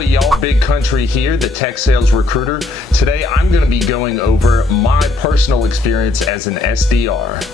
Howdy y'all, Big Country here, the tech sales recruiter. Today I'm going to be going over my personal experience as an SDR.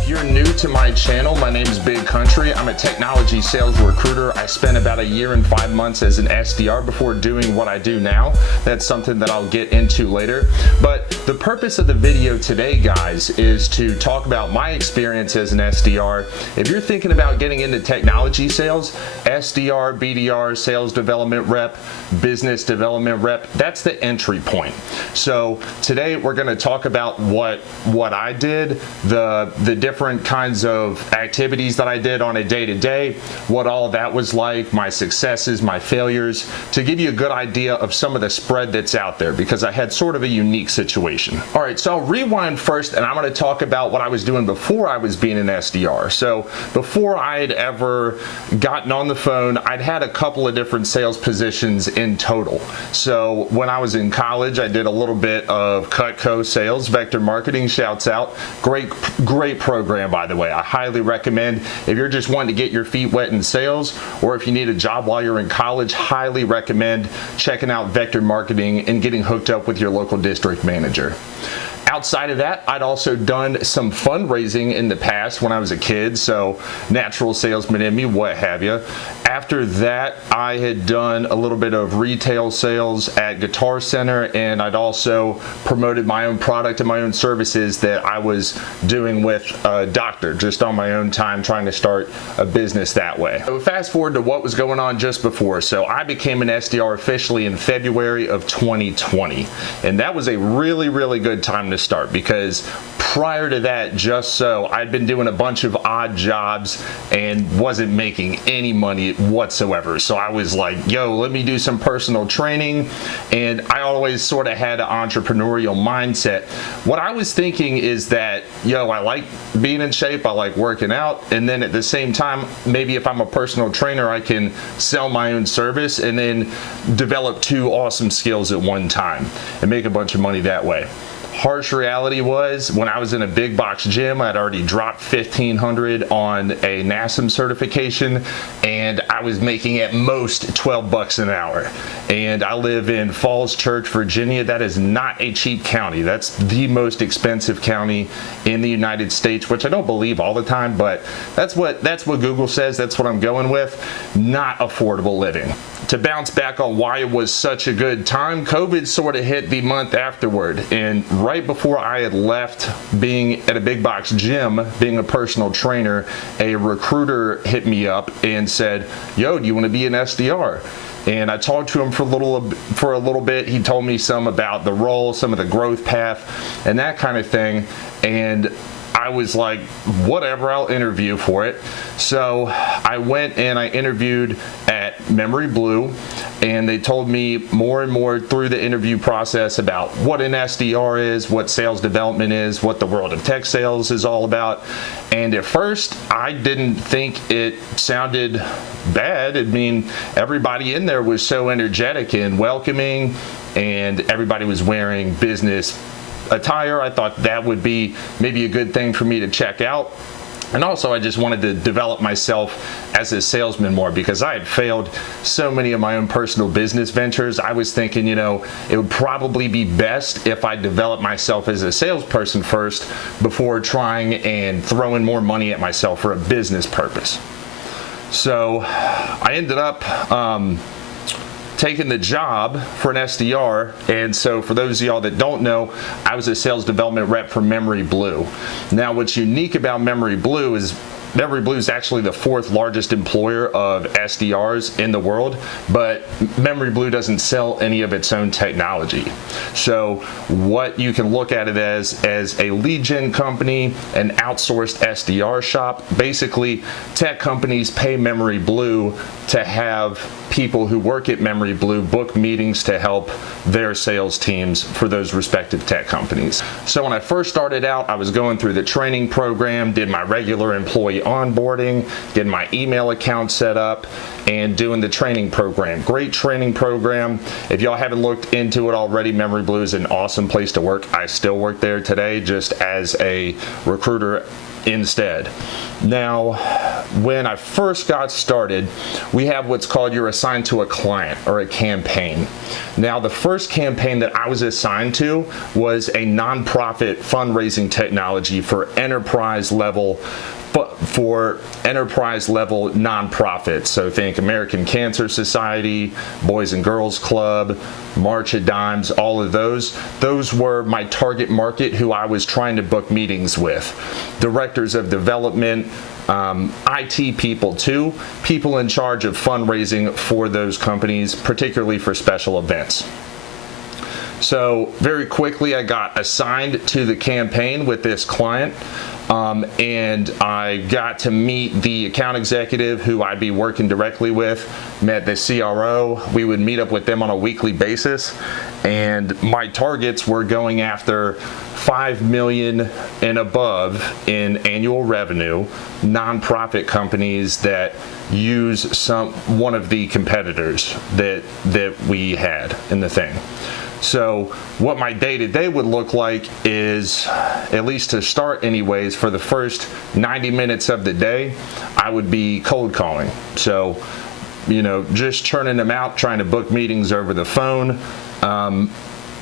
If you're new to my channel, my name is Big Country. I'm a technology sales recruiter. I spent about 1 year and 5 months as an SDR before doing what I do now. That's something that I'll get into later. But the purpose of the video today, guys, is to talk about my experience as an SDR. If you're thinking about getting into technology sales, SDR, BDR, sales development rep, business development rep, that's the entry point. So today we're going to talk about what I did, the different kinds of activities that I did on a day-to-day, what all that was like, my successes, my failures, to give you a good idea of some of the spread that's out there, because I had sort of a unique situation. All right, so I'll rewind first, and I'm going to talk about what I was doing before I was being an SDR. So before I had ever gotten on the phone, I'd had a couple of different sales positions in total. So when I was in college, I did a little bit of Cutco sales, vector marketing, shouts out. Great program, by the way. I highly recommend if you're just wanting to get your feet wet in sales, or if you need a job while you're in college, highly recommend checking out vector marketing and getting hooked up with your local district manager. Outside of that, I'd also done some fundraising in the past when I was a kid, so natural salesman in me, what have you. After that, I had done a little bit of retail sales at Guitar Center, and I'd also promoted my own product and my own services that I was doing with a doctor, just on my own time, trying to start a business that way. So fast forward to what was going on just before. So I became an SDR officially in February of 2020, and that was a really good time to start, because prior to that, I'd been doing a bunch of odd jobs and wasn't making any money whatsoever. So I was like, yo, let me do some personal training, and I always sort of had an entrepreneurial mindset. What I was thinking is that, yo, I like being in shape, I like working out, and then at the same time, maybe if I'm a personal trainer, I can sell my own service and then develop 2 awesome skills at one time and make a bunch of money that way. Harsh reality was, when I was in a big box gym, I'd already dropped $1,500 on a NASM certification, and I was making at most 12 bucks an hour. And I live in Falls Church, Virginia. That is not a cheap county. That's the most expensive county in the United States, which I don't believe all the time, but that's what Google says. That's what I'm going with. Not affordable living. To bounce back on why it was such a good time, COVID sort of hit the month afterward, and right before I had left being at a big box gym, being a personal trainer, a recruiter hit me up and said, yo, do you want to be an SDR? And I talked to him for a little bit. He told me some about the role, some of the growth path, and that kind of thing. And I was like, whatever, I'll interview for it. So I went and I interviewed at MemoryBlue, and they told me more and more through the interview process about what an SDR is, what sales development is, what the world of tech sales is all about. And at first, I didn't think it sounded bad. I mean, everybody in there was so energetic and welcoming, and everybody was wearing business attire. I thought that would be maybe a good thing for me to check out. And also, I just wanted to develop myself as a salesman more, because I had failed so many of my own personal business ventures. I was thinking, you know, it would probably be best if I developed myself as a salesperson first before trying and throwing more money at myself for a business purpose. So I ended up taking the job for an SDR. And so for those of y'all that don't know, I was a sales development rep for MemoryBlue. Now, what's unique about MemoryBlue is MemoryBlue is actually the 4th largest employer of SDRs in the world, but MemoryBlue doesn't sell any of its own technology. So what you can look at it as a lead gen company, an outsourced SDR shop. Basically, tech companies pay MemoryBlue to have people who work at MemoryBlue book meetings to help their sales teams for those respective tech companies. So when I first started out, I was going through the training program, did my regular employee onboarding, getting my email account set up, and doing the training program. Great training program. If y'all haven't looked into it already, MemoryBlue is an awesome place to work. I still work there today just as a recruiter instead. Now, when I first got started, we have what's called you're assigned to a client or a campaign. Now, the first campaign that I was assigned to was a nonprofit fundraising technology for enterprise level nonprofits. So think American Cancer Society, Boys and Girls Club, March of Dimes, all of those. Those were my target market who I was trying to book meetings with. Directors of development, IT people too, people in charge of fundraising for those companies, particularly for special events. So very quickly I got assigned to the campaign with this client. And I got to meet the account executive who I'd be working directly with, met the CRO. We would meet up with them on a weekly basis, and my targets were going after 5 million and above in annual revenue, nonprofit companies that use one of the competitors that we had in the thing. So what my day-to-day would look like is, at least to start anyways, for the first 90 minutes of the day, I would be cold calling. So, just churning them out, trying to book meetings over the phone.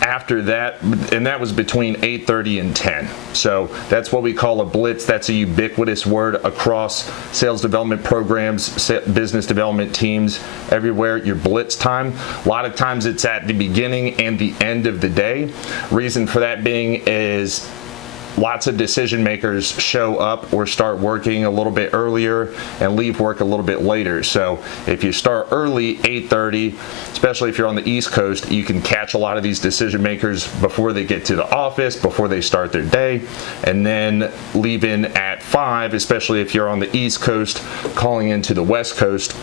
After that, and that was between 8:30 and 10. So that's what we call a blitz. That's a ubiquitous word across sales development programs, business development teams, everywhere. Your blitz time. A lot of times it's at the beginning and the end of the day. Reason for that being is lots of decision makers show up or start working a little bit earlier and leave work a little bit later. So if you start early, 8:30, especially if you're on the East Coast, you can catch a lot of these decision makers before they get to the office, before they start their day, and then leave in at 5, especially if you're on the East Coast calling into the West Coast.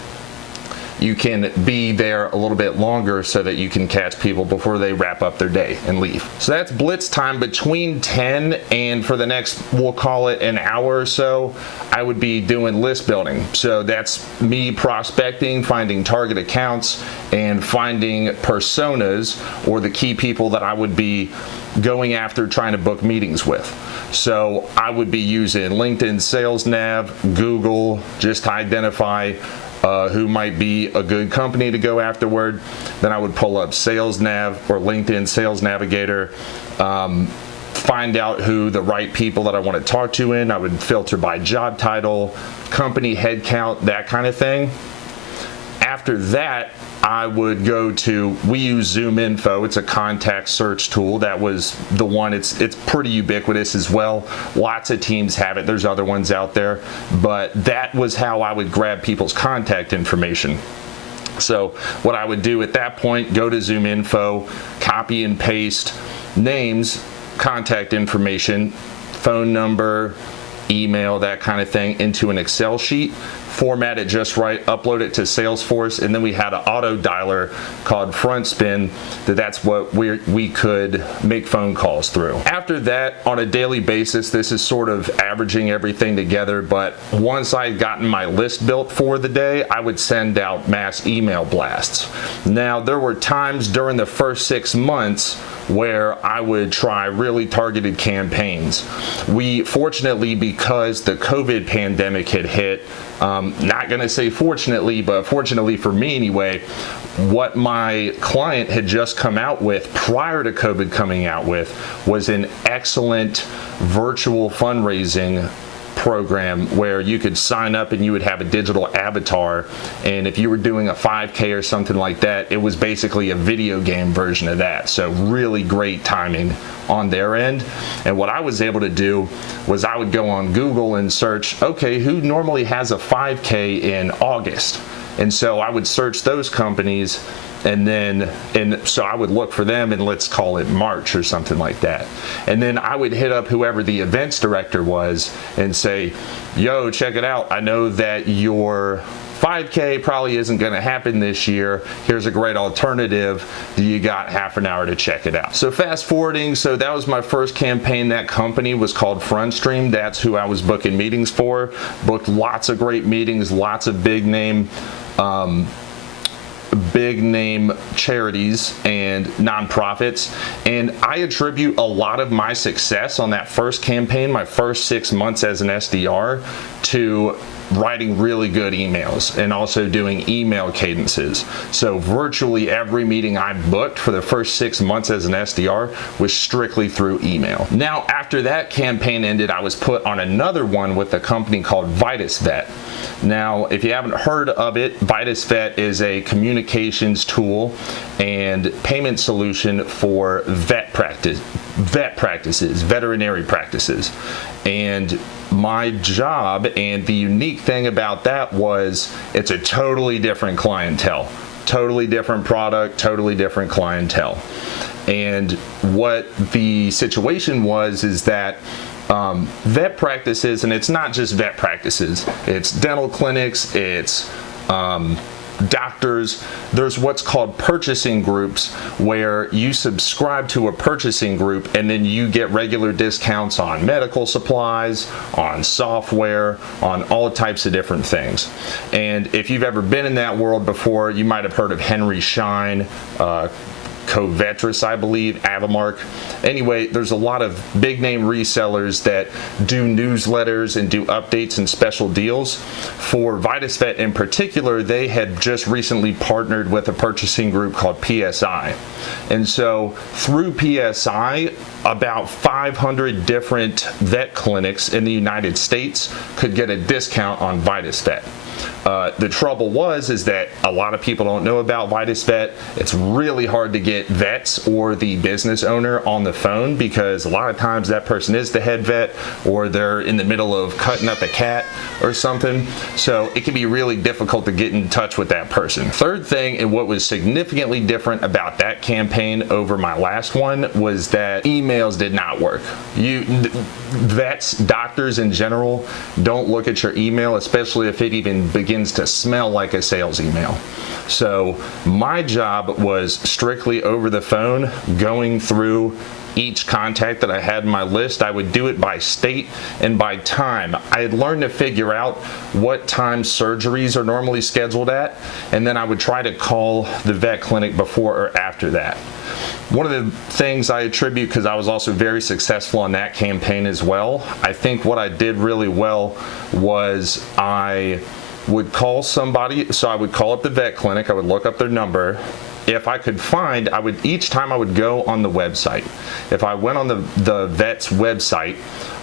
You can be there a little bit longer so that you can catch people before they wrap up their day and leave. So that's blitz time between 10 and for the next, we'll call it an hour or so, I would be doing list building. So that's me prospecting, finding target accounts, and finding personas or the key people that I would be going after trying to book meetings with. So I would be using LinkedIn Sales Nav, Google, just to identify who might be a good company to go afterward. Then I would pull up Sales Nav or LinkedIn Sales Navigator, find out who the right people that I want to talk to I would filter by job title, company headcount, that kind of thing. After that, I would go to, we use ZoomInfo. It's a contact search tool. That was the one. It's pretty ubiquitous as well. Lots of teams have it. There's other ones out there, but that was how I would grab people's contact information. So what I would do at that point, go to ZoomInfo, copy and paste names, contact information, phone number, email, that kind of thing into an Excel sheet, format it just right, upload it to Salesforce, and then we had an auto dialer called FrontStream that's what we could make phone calls through. After that, on a daily basis, this is sort of averaging everything together, but once I had gotten my list built for the day, I would send out mass email blasts. Now, there were times during the first 6 months where I would try really targeted campaigns. We, fortunately, because the COVID pandemic had hit, not gonna say fortunately, but fortunately for me anyway, what my client had just come out with prior to COVID coming out with was an excellent virtual fundraising program where you could sign up and you would have a digital avatar, and if you were doing a 5K or something like that, it was basically a video game version of that. So really great timing on their end. And what I was able to do was I would go on Google and search, okay, who normally has a 5K in August? And so I would search those companies, and so I would look for them in, let's call it March or something like that. And then I would hit up whoever the events director was and say, yo, check it out. I know that your 5K probably isn't going to happen this year. Here's a great alternative. Do you got half an hour to check it out? So fast forwarding, so that was my first campaign. That company was called FrontStream. That's who I was booking meetings for. Booked lots of great meetings, lots of big name charities and nonprofits, and I attribute a lot of my success on that first campaign, my first 6 months as an SDR, to writing really good emails and also doing email cadences. So virtually every meeting I booked for the first 6 months as an SDR was strictly through email. Now, after that campaign ended, I was put on another one with a company called VitusVet. Now, if you haven't heard of it, VitusVet is a communications tool and payment solution for veterinary practices. And my job, and the unique thing about that was it's a totally different clientele, totally different product, totally different clientele. And what the situation was is that vet practices, and it's not just vet practices, it's dental clinics, it's doctors. There's what's called purchasing groups, where you subscribe to a purchasing group and then you get regular discounts on medical supplies, on software, on all types of different things. And if you've ever been in that world before, you might have heard of Henry Schein, Covera, I believe, Avamark. Anyway, there's a lot of big name resellers that do newsletters and do updates and special deals. For VitusVet in particular, they had just recently partnered with a purchasing group called PSI. And so through PSI, about 500 different vet clinics in the United States could get a discount on VitusVet. The trouble is that a lot of people don't know about VitusVet. It's really hard to get vets or the business owner on the phone, because a lot of times that person is the head vet or they're in the middle of cutting up a cat or something. So it can be really difficult to get in touch with that person. Third thing, and what was significantly different about that campaign over my last one, was that emails did not work. Vets, doctors in general, don't look at your email, especially if it even begins to smell like a sales email. So my job was strictly over the phone, going through each contact that I had in my list. I would do it by state and by time. I had learned to figure out what time surgeries are normally scheduled at, and then I would try to call the vet clinic before or after that. One of the things I attribute, because I was also very successful on that campaign as well, I think what I did really well was I would call somebody. So I would call up the vet clinic, I would look up their number. If I could find, each time I would go on the website. If I went on the vet's website,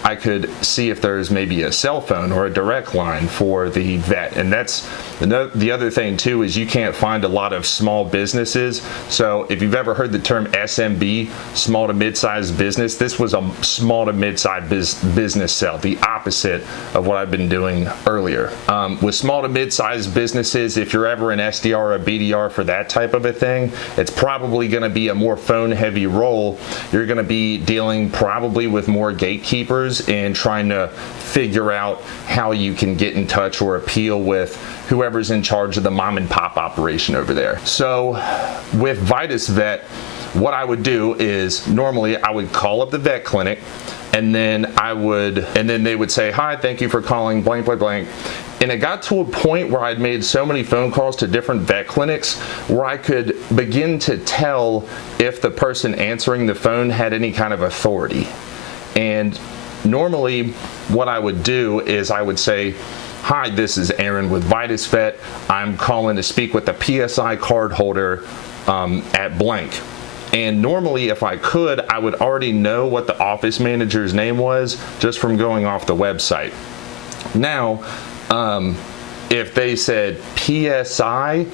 I could see if there's maybe a cell phone or a direct line for the vet. And that's the other thing too, is you can't find a lot of small businesses. So if you've ever heard the term SMB, small to mid-sized business, this was a small to mid-sized business sell, the opposite of what I've been doing earlier. With small to mid-sized businesses, if you're ever an SDR or a BDR for that type of a thing, it's probably going to be a more phone heavy role. You're going to be dealing probably with more gatekeepers and trying to figure out how you can get in touch or appeal with whoever's in charge of the mom and pop operation over there. So with VitusVet, what I would do is normally I would call up the vet clinic, and then they would say, "Hi, thank you for calling blank blank blank." And it got to a point where I'd made so many phone calls to different vet clinics where I could begin to tell if the person answering the phone had any kind of authority. And normally what I would do is I would say, "Hi, this is Aaron with VitusVet. I'm calling to speak with the PSI card holder at blank." And normally if I could, I would already know what the office manager's name was just from going off the website. Now, if they said PSI,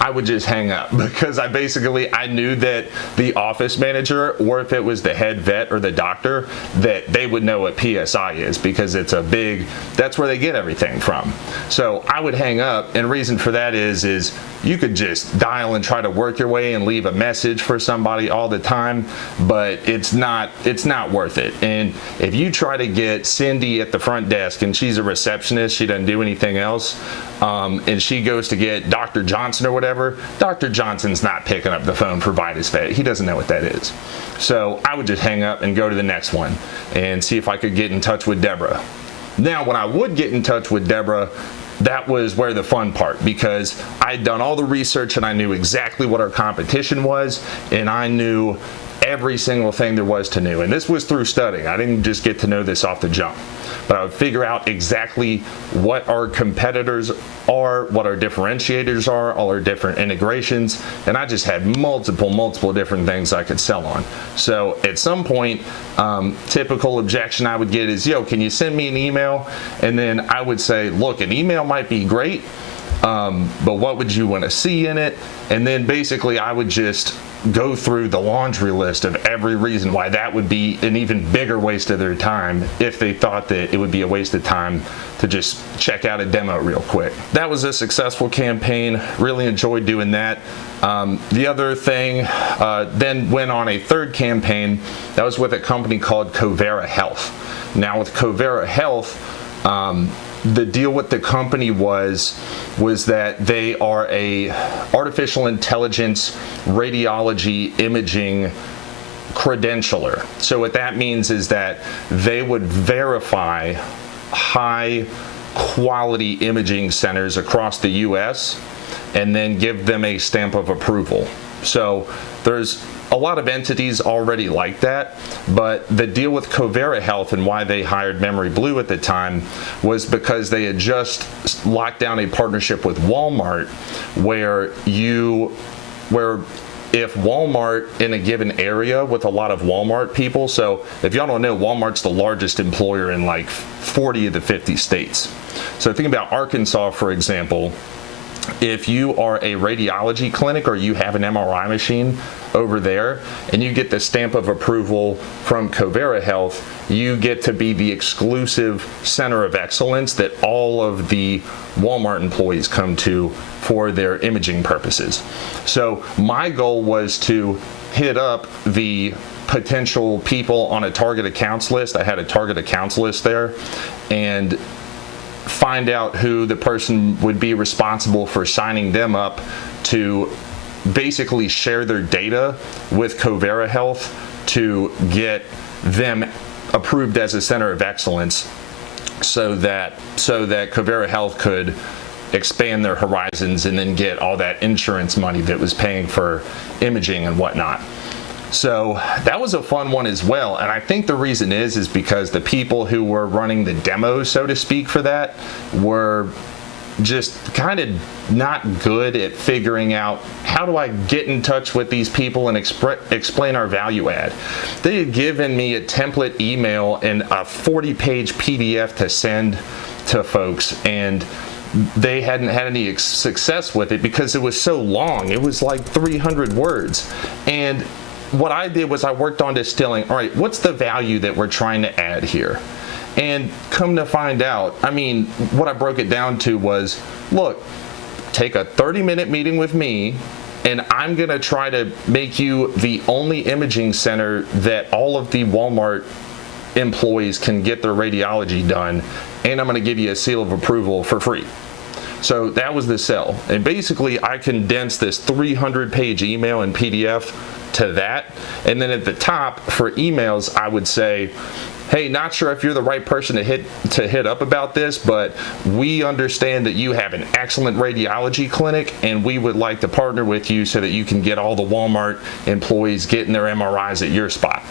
I would just hang up, because I knew that the office manager, or if it was the head vet or the doctor, that they would know what PSI is, because that's where they get everything from. So I would hang up, and reason for that is you could just dial and try to work your way and leave a message for somebody all the time, but it's not worth it. And if you try to get Cindy at the front desk, and she's a receptionist, she doesn't do anything else, and she goes to get Dr. Johnson or whatever, Dr. Johnson's not picking up the phone for VitusVet. He doesn't know what that is. So I would just hang up and go to the next one and see if I could get in touch with Deborah. Now, when I would get in touch with Deborah, that was where the fun part, because I'd done all the research and I knew exactly what our competition was, and I knew every single thing there was to know. And this was through studying. I didn't just get to know this off the jump. but I would figure out exactly what our competitors are, what our differentiators are, all our different integrations, and I just had multiple different things I could sell on. So at some point, typical objection I would get is, yo, can you send me an email? And then I would say, look, an email might be great, but what would you want to see in it? And then basically I would just go through the laundry list of every reason why that would be an even bigger waste of their time if they thought that it would be a waste of time to just check out a demo real quick. That was a successful campaign. Really enjoyed doing that. The other thing, then went on a third campaign that was with a company called Covera Health. Now with Covera Health, the deal with the company was that they are a artificial intelligence radiology imaging credentialer. So what that means is that they would verify high quality imaging centers across the US and then give them a stamp of approval. So there's a lot of entities already like that, but the deal with Covera Health and why they hired MemoryBlue at the time was because they had just locked down a partnership with Walmart where if Walmart in a given area with a lot of Walmart people, so if y'all don't know, Walmart's the largest employer in like 40 of the 50 states. So think about Arkansas, for example. If you are a radiology clinic or you have an MRI machine over there and you get the stamp of approval from Covera Health, you get to be the exclusive center of excellence that all of the Walmart employees come to for their imaging purposes. So my goal was to hit up the potential people on a target accounts list. I had a target accounts list there, and find out who the person would be responsible for signing them up to basically share their data with Covera Health to get them approved as a center of excellence so that Covera Health could expand their horizons and then get all that insurance money that was paying for imaging and whatnot. So that was a fun one as well, and I think the reason is because the people who were running the demos, so to speak, for that were just kind of not good at figuring out how do I get in touch with these people and explain our value add. They had given me a template email and a 40-page PDF to send to folks, and they hadn't had any success with it because it was so long. It was like 300 words. And what I did was I worked on distilling, all right, what's the value that we're trying to add here? And come to find out, I mean, what I broke it down to was, look, take a 30-minute meeting with me, and I'm gonna try to make you the only imaging center that all of the Walmart employees can get their radiology done, and I'm gonna give you a seal of approval for free. So that was the sell. And basically I condensed this 300-page email and PDF to that. And then at the top for emails, I would say, hey, not sure if you're the right person to hit up about this, but we understand that you have an excellent radiology clinic and we would like to partner with you so that you can get all the Walmart employees getting their MRIs at your spot.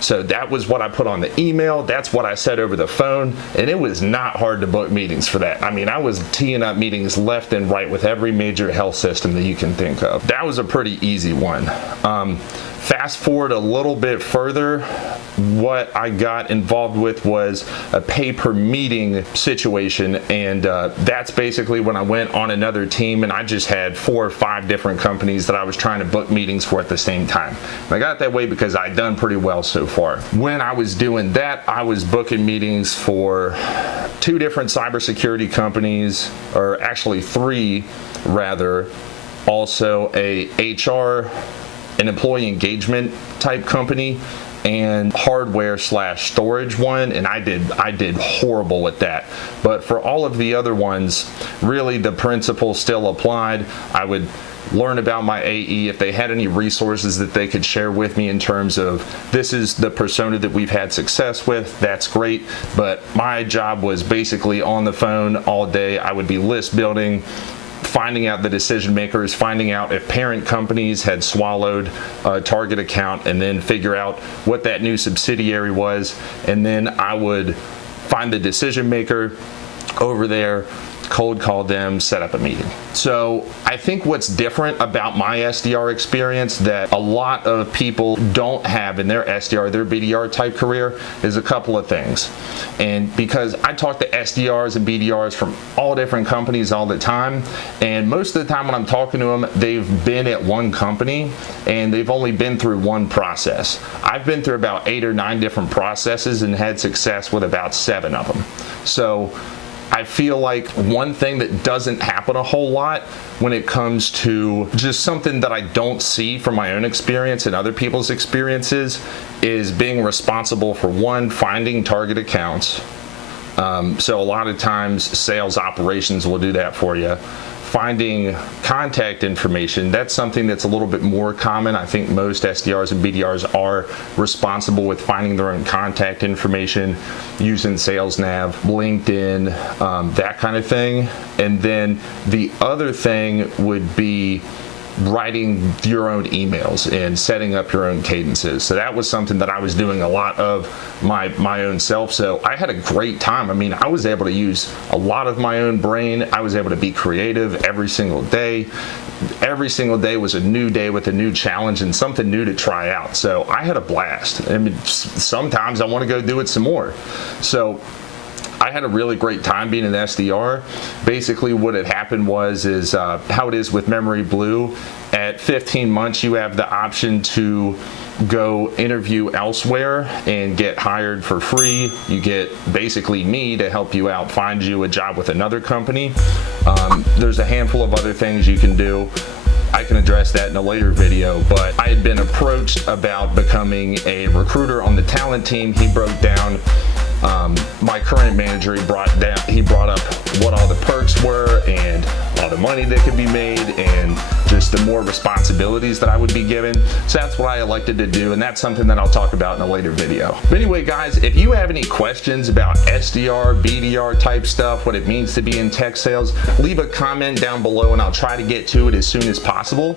So that was what I put on the email. That's what I said over the phone. And it was not hard to book meetings for that. I mean, I was teeing up meetings left and right with every major health system that you can think of. That was a pretty easy one. Fast forward a little bit further, what I got involved with was a pay-per-meeting situation, and that's basically when I went on another team and I just had 4 or 5 different companies that I was trying to book meetings for at the same time. And I got that way because I'd done pretty well so far. When I was doing that, I was booking meetings for 2 different cybersecurity companies, or actually 3 rather, also a HR, an employee engagement type company, and hardware/storage one, and I did horrible at that. But for all of the other ones, really the principle still applied. I would learn about my AE if they had any resources that they could share with me in terms of this is the persona that we've had success with, that's great. But my job was basically on the phone all day. I would be list building, finding out the decision makers, finding out if parent companies had swallowed a target account, and then figure out what that new subsidiary was. And then I would find the decision maker over there, cold call them, set up a meeting. So I think what's different about my SDR experience that a lot of people don't have in their SDR, their BDR type career, is a couple of things. And because I talk to SDRs and BDRs from all different companies all the time, and most of the time when I'm talking to them, they've been at one company and they've only been through one process. I've been through about 8 or 9 different processes and had success with about 7 of them. So I feel like one thing that doesn't happen a whole lot when it comes to just something that I don't see from my own experience and other people's experiences is being responsible for, one, finding target accounts. So a lot of times sales operations will do that for you. Finding contact information, that's something that's a little bit more common. I think most SDRs and BDRs are responsible with finding their own contact information using Sales Nav, LinkedIn, that kind of thing. And then the other thing would be writing your own emails and setting up your own cadences. So that was something that I was doing a lot of my own self. So I had a great time. I mean, I was able to use a lot of my own brain. I was able to be creative every single day. Every single day was a new day with a new challenge and something new to try out. So I had a blast. I mean, sometimes I want to go do it some more. So I had a really great time being an SDR. Basically what had happened is how it is with MemoryBlue. At 15 months, you have the option to go interview elsewhere and get hired for free. You get basically me to help you out, find you a job with another company. There's a handful of other things you can do. I can address that in a later video, but I had been approached about becoming a recruiter on the talent team. He broke down my current manager, he brought up what all the perks were and all the money that could be made and just the more responsibilities that I would be given. So that's what I elected to do, and that's something that I'll talk about in a later video. But anyway, guys, if you have any questions about SDR, BDR type stuff, what it means to be in tech sales, leave a comment down below and I'll try to get to it as soon as possible.